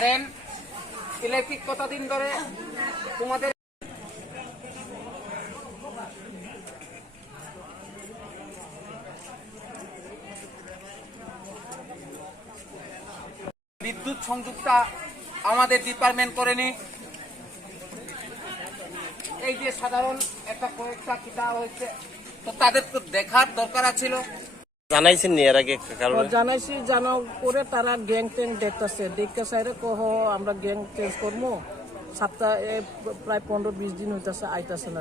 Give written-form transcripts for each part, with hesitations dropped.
Current electric কতদিন ধরে তোমাদের বিদ্যুৎ সংযোগটা আমাদের ডিপার্টমেন্ট করেনি। এই যে সাধারণ একটা কয়েকটা কিতাব হয়েছে, তো তাদের তো দেখার দরকার ছিল। জানাইছেন নি এর আগে? জানাইছি, জানা করে তারা গ্যাং ট্যাং দেখতেছে, দেখতে চাইরে কহ আমরা গ্যাং চেঞ্জ করবো। সপ্তাহ প্রায় 15-20 দিন হইতেছে, আইতাছে না।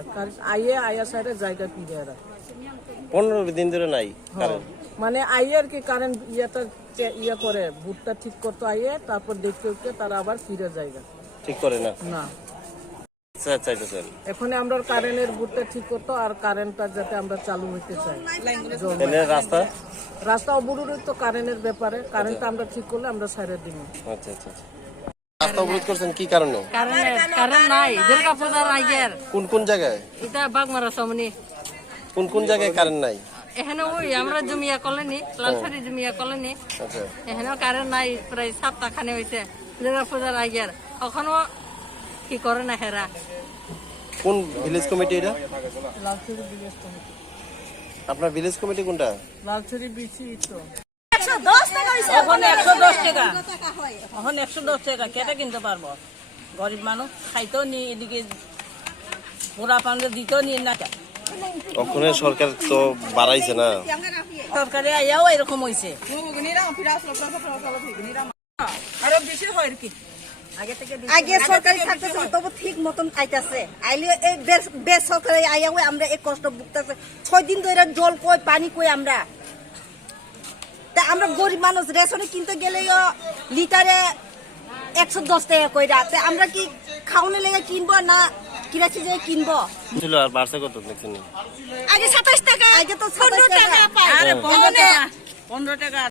আইয়া সাইডে জায়গা ফিরে এরা 15 দিন ধরে নাই মানে আইয়ে আর কি কারেন্ট ইয়া করে বুটটা ঠিক করতে আইয়ে, তারপর দেখতে দেখতে তারা আবার ফিরে জায়গা ঠিক করে না। এখন আমরা কারেন্টের বুটটা ঠিক করতো আর কারেন্টটা যাতে আমরা চালু হইতে চাই। রাস্তা অবরোধ তো কারেন্টের ব্যাপারে, কারেন্টটা আমরা ঠিক করলে আমরা সাইডে দিব। রাস্তা অবরোধ করছেন কি কারণে? কারেন্ট নাই, দুর্গা পূজার আগের। কোন জায়গায়? এটা বাগমারা সামনে। কোন জায়গায় কারেন্ট নাই? এখানে ওই আমরা জমিয়া কলোনি, লালছারি জমিয়া কলোনি, এখানেও কারেন্ট নাই। প্রায় সপ্তাহ খানে হয়েছে দুর্গা পূজার আগের, এখনো কি করে না হেরা। কোন ভিলেজ কমিটি এটা? Lalchhari village committee. আপনার ভিলেজ কমিটি কোনটা? লালছড়ি বিচি তো 110 টাকা হইছে। এখন 110 টাকা। এখন 110 টাকা কেটে কিনতে পারবো? গরিব মানুষ খাইতো নি, এদিকে পুরা পান্ডে দিত নি না। ওখানে সরকার তো বাড়াইছে না, সরকারে আইয়াও এরকম হইছে। আরো বেশি হয় আর কি। আগে সরকারি থাকতেছে তবু ঠিক মতন আইতাছে, আইলে এই বেসরকারি আইয়াও আমরা এই কষ্ট ভুগতেছে। 6 দিন ধরে জল কই পানি কই আমরা। তা আমরা গরিব মানুষ রেশনে কিনতে গেলে লিটারে 110 টাকা কইরা। তা আমরা কি খাওয়ানোর লেগে কিনবো না কিরাচি যে কিনবো? ছিল আর বাড়ছে কত দেখছেন? আগে 27 টাকা, আগে তো 15 টাকা পাই। আরে 15 টাকা